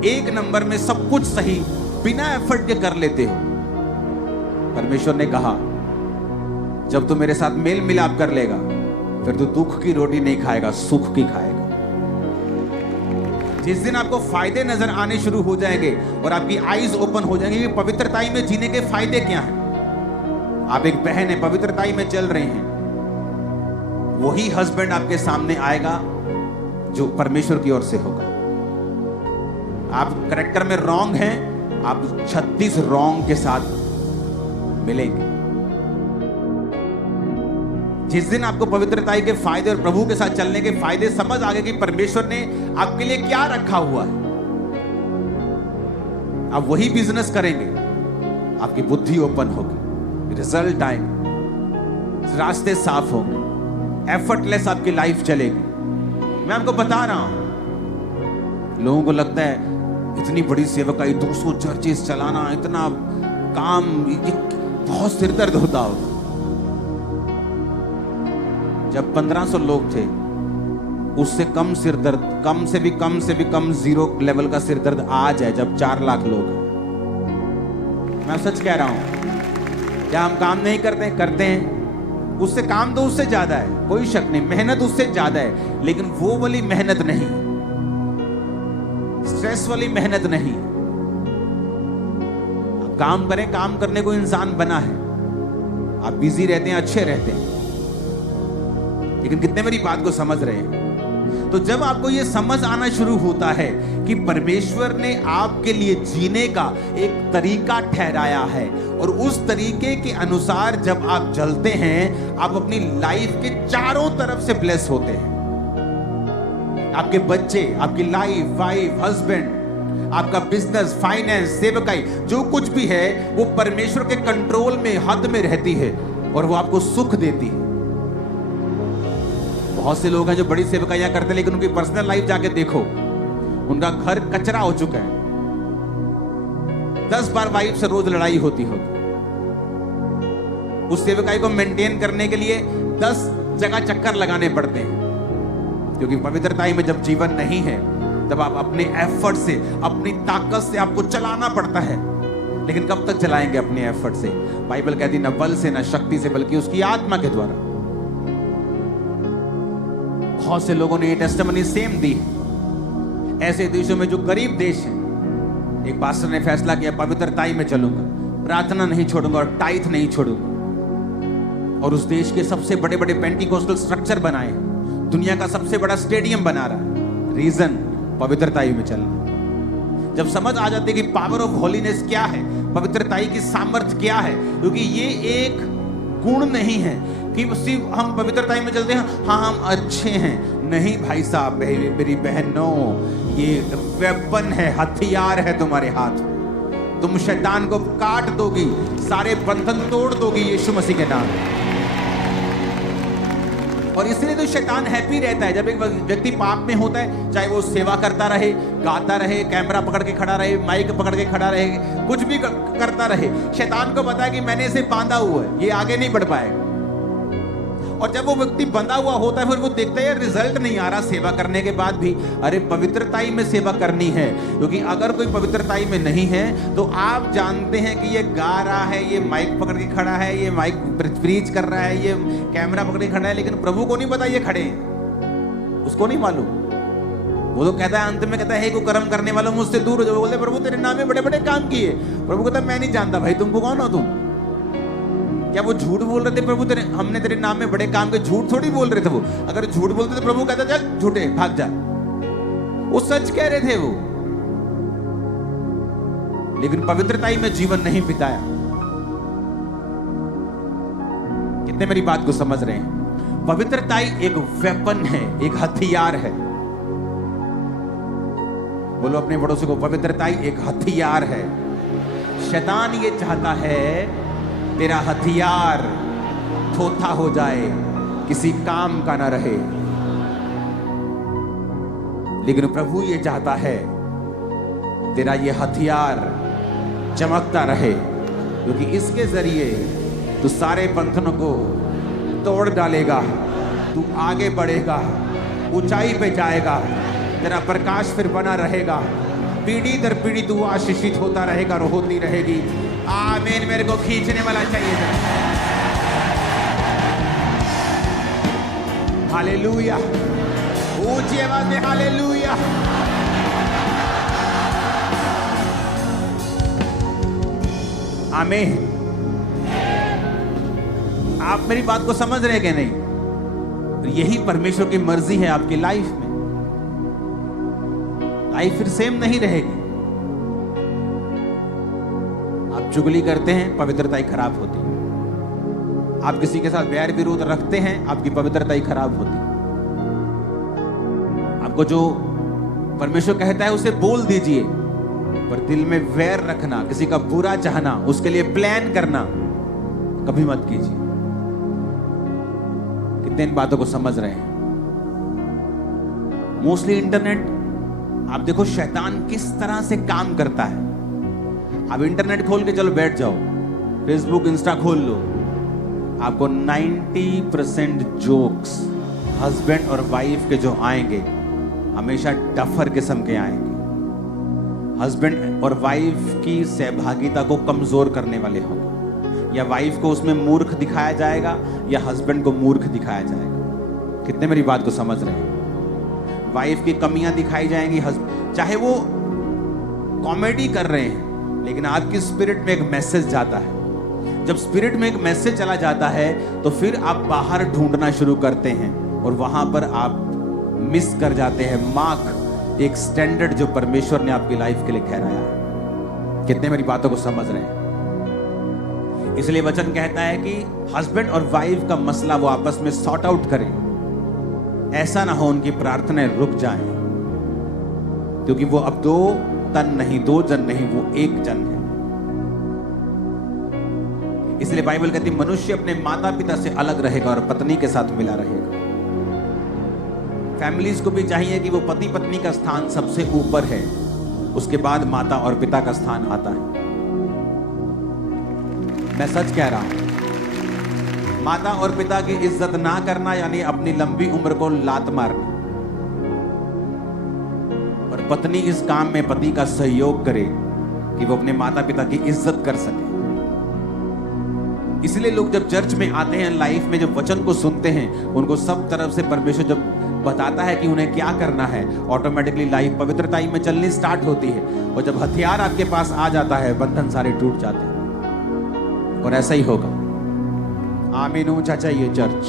एक नंबर में सब कुछ सही बिना एफर्ट के कर लेते हो। परमेश्वर ने कहा जब तू मेरे साथ मेल मिलाप कर लेगा फिर तू दुख की रोटी नहीं खाएगा, सुख की खाएगा। जिस दिन आपको फायदे नजर आने शुरू हो जाएंगे और आपकी आईज ओपन हो जाएंगे कि पवित्रताई में जीने के फायदे क्या हैं। आप एक बहन है, पवित्रताई में चल रहे हैं, वही हस्बैंड आपके सामने आएगा जो परमेश्वर की ओर से होगा। आप कैरेक्टर में रॉन्ग हैं, आप 36 रॉन्ग के साथ मिलेंगे। जिस दिन आपको पवित्रताई के फायदे और प्रभु के साथ चलने के फायदे समझ आ गए कि परमेश्वर ने आपके लिए क्या रखा हुआ है, आप वही बिजनेस करेंगे, आपकी बुद्धि ओपन होगी, रिजल्ट आएंगे, रास्ते साफ होंगे, एफर्टलेस आपकी लाइफ चलेगी। मैं आपको बता रहा हूं, लोगों को लगता है इतनी बड़ी सेवकाई, 200 चर्चेस चलाना, इतना काम, बहुत सिरदर्द होता होगा। जब 1500 लोग थे उससे कम सिरदर्द, कम से भी कम जीरो लेवल का सिरदर्द आज है जब 4 लाख लोग हैं। मैं सच कह रहा हूं। क्या हम काम नहीं करते हैं? उससे काम तो उससे ज्यादा है, कोई शक नहीं, मेहनत उससे ज्यादा है, लेकिन वो वाली मेहनत नहीं, स्ट्रेस वाली मेहनत नहीं। आप काम करें, काम करने को इंसान बना है, आप बिजी रहते हैं, अच्छे रहते हैं, लेकिन कितने मेरी बात को समझ रहे हैं? तो जब आपको यह समझ आना शुरू होता है कि परमेश्वर ने आपके लिए जीने का एक तरीका ठहराया है और उस तरीके के अनुसार जब आप चलते हैं, आप अपनी लाइफ के चारों तरफ से ब्लेस होते हैं। आपके बच्चे, आपकी लाइफ, वाइफ, हस्बैंड, आपका बिजनेस, फाइनेंस, सेवकाई, जो कुछ भी है वो परमेश्वर के कंट्रोल में, हद में रहती है और वो आपको सुख देती है। बहुत से लोग हैं जो बड़ी सेवकाइयां करते हैं, लेकिन उनकी पर्सनल लाइफ जाके देखो, उनका घर कचरा हो चुका है। 10 बार वाइफ से रोज लड़ाई होती होगी। उस सेवकाई को मेंटेन करने के लिए 10 जगह चक्कर लगाने पड़ते हैं, क्योंकि पवित्रताई में जब जीवन नहीं है तब आप अपने एफर्ट से, अपनी ताकत से आपको चलाना पड़ता है। लेकिन कब तक चलाएंगे अपने एफर्ट से? बाइबल कहती न बल से, न शक्ति से, बल्कि उसकी आत्मा के द्वारा। बहुत से लोगों ने ये टेस्टिमनी सेम दी है। ऐसे देशों में जो गरीब देश हैं, एक पास्टर ने फैसला किया पवित्रताई में चलूंगा, प्रार्थना नहीं छोड़ूंगा और टाइथ नहीं छोड़ूंगा, और उस देश के सबसे बड़े बड़े पेंटिकोस्टल स्ट्रक्चर बनाए, दुनिया का सबसे बड़ा स्टेडियम बना रहा। रीजन पवित्रताई में चलना। जब समझ आ जाती है कि पावर ऑफ होलीनेस क्या है, पवित्रताई की सामर्थ्य क्या है, क्योंकि ये एक गुण नहीं है कि सिर्फ हम पवित्रताई में चलते हैं, हाँ हम अच्छे हैं। नहीं भाई साहब, मेरी बहनों, ये वेपन है, हथियार है तुम्हारे हाथ में। तुम शैतान को काट दोगी, सारे बंधन तोड़ दोगी यीशु मसीह के नाम में। और इसलिए तो शैतान हैप्पी रहता है जब एक व्यक्ति पाप में होता है, चाहे वो सेवा करता रहे, गाता रहे, कैमरा पकड़ के खड़ा रहे, माइक पकड़ के खड़ा रहे, कुछ भी करता रहे। शैतान को पता है कि मैंने इसे बांधा हुआ है, ये आगे नहीं बढ़ पाएगा। और जब वो व्यक्ति बंधा हुआ होता है, फिर वो देखता है रिजल्ट नहीं आ रहा सेवा करने के बाद भी, अरे पवित्रताई में सेवा करनी है। क्योंकि अगर कोई पवित्रताई में नहीं है तो आप जानते हैं कि ये गा रहा है, ये माइक पकड़ के खड़ा है, ये माइक प्रीच कर रहा है, ये कैमरा पकड़ के खड़ा है, लेकिन प्रभु को नहीं पता ये खड़े हैं, उसको नहीं मालूम। वो तो कहता है, अंत में कहता है, हे कुकर्म करने वालों मुझसे दूर हो जाओ। बोलते प्रभु तेरे नाम में बड़े बड़े काम किए। प्रभु कहता है मैं नहीं जानता भाई, तुमको कौन हो तुम? क्या वो झूठ बोल रहे थे? प्रभु तेरे हमने तेरे नाम में बड़े काम के, झूठ थोड़ी बोल रहे थे वो। अगर झूठ बोलते तो प्रभु कहता चल झूठे भाग जा, वो सच कह रहे थे वो, लेकिन पवित्रताई में जीवन नहीं बिताया। कितने मेरी बात को समझ रहे हैं? पवित्रताई एक वेपन है, एक हथियार है। बोलो अपने पड़ोसी को, पवित्रताई एक हथियार है। शैतान ये चाहता है तेरा हथियार थोथा हो जाए, किसी काम का ना रहे, लेकिन प्रभु ये चाहता है तेरा ये हथियार चमकता रहे, क्योंकि इसके जरिए तू सारे बंधनों को तोड़ डालेगा, तू आगे बढ़ेगा, ऊंचाई पे जाएगा, तेरा प्रकाश फिर बना रहेगा, पीढ़ी दर पीढ़ी तू आशीषित होता रहेगा और होती रहेगी। आमीन। मेरे को खींचने वाला चाहिए था। हालेलुया, ऊंची आवाज में हालेलुया। आमीन। आप मेरी बात को समझ रहे हैं कि नहीं? यही परमेश्वर की मर्जी है आपकी लाइफ में। लाइफ फिर सेम नहीं रहेगी। आप चुगली करते हैं, पवित्रता ही खराब होती है। आप किसी के साथ वैर विरोध रखते हैं, आपकी पवित्रता ही खराब होती है। आपको जो परमेश्वर कहता है उसे बोल दीजिए, पर दिल में वैर रखना, किसी का बुरा चाहना, उसके लिए प्लान करना कभी मत कीजिए। कितने इन बातों को समझ रहे हैं? मोस्टली इंटरनेट, आप देखो शैतान किस तरह से काम करता है। आप इंटरनेट खोल के चलो बैठ जाओ, फेसबुक इंस्टा खोल लो, आपको 90% जोक्स हस्बैंड और वाइफ के जो आएंगे हमेशा डफर किस्म के आएंगे। हस्बैंड और वाइफ की सहभागिता को कमजोर करने वाले होंगे, या वाइफ को उसमें मूर्ख दिखाया जाएगा या हस्बैंड को मूर्ख दिखाया जाएगा। कितने मेरी बात को समझ रहे हैं? वाइफ की कमियां दिखाई जाएंगी, चाहे वो कॉमेडी कर रहे हैं, लेकिन आपकी स्पिरिट में एक मैसेज जाता है। जब स्पिरिट में एक मैसेज चला जाता है तो फिर आप बाहर ढूंढना शुरू करते हैं और वहां पर आप मिस कर जाते हैं मार्क, एक स्टैंडर्ड जो परमेश्वर ने आपकी लाइफ के लिए ठहराया है। कितने मेरी बातों को समझ रहे हैं? इसलिए वचन कहता है कि हस्बैंड और वाइफ का मसला वो आपस में सॉर्ट आउट करें। ऐसा ना हो उनकी प्रार्थनाएं रुक जाएं, क्योंकि वो अब दो तन नहीं, दो जन नहीं, वो एक जन है। इसलिए बाइबल कहती है मनुष्य अपने माता पिता से अलग रहेगा और पत्नी के साथ मिला रहेगा। फैमिलीज को भी चाहिए कि वो पति पत्नी का स्थान सबसे ऊपर है, उसके बाद माता और पिता का स्थान आता है। मैं सच कह रहा हूं। माता और पिता की इज्जत ना करना यानी अपनी लंबी उम्र को लात मारना, और पत्नी इस काम में पति का सहयोग करे कि वो अपने माता पिता की इज्जत कर सके। इसलिए लोग जब चर्च में आते हैं, लाइफ में जब वचन को सुनते हैं, उनको सब तरफ से परमेश्वर जब बताता है कि उन्हें क्या करना है, ऑटोमेटिकली लाइफ पवित्रताई में चलनी स्टार्ट होती है। और जब हथियार आपके पास आ जाता है, बंधन सारे टूट जाते हैं। और ऐसा ही होगा। आमीन। ऊंचा चाहिए चर्च।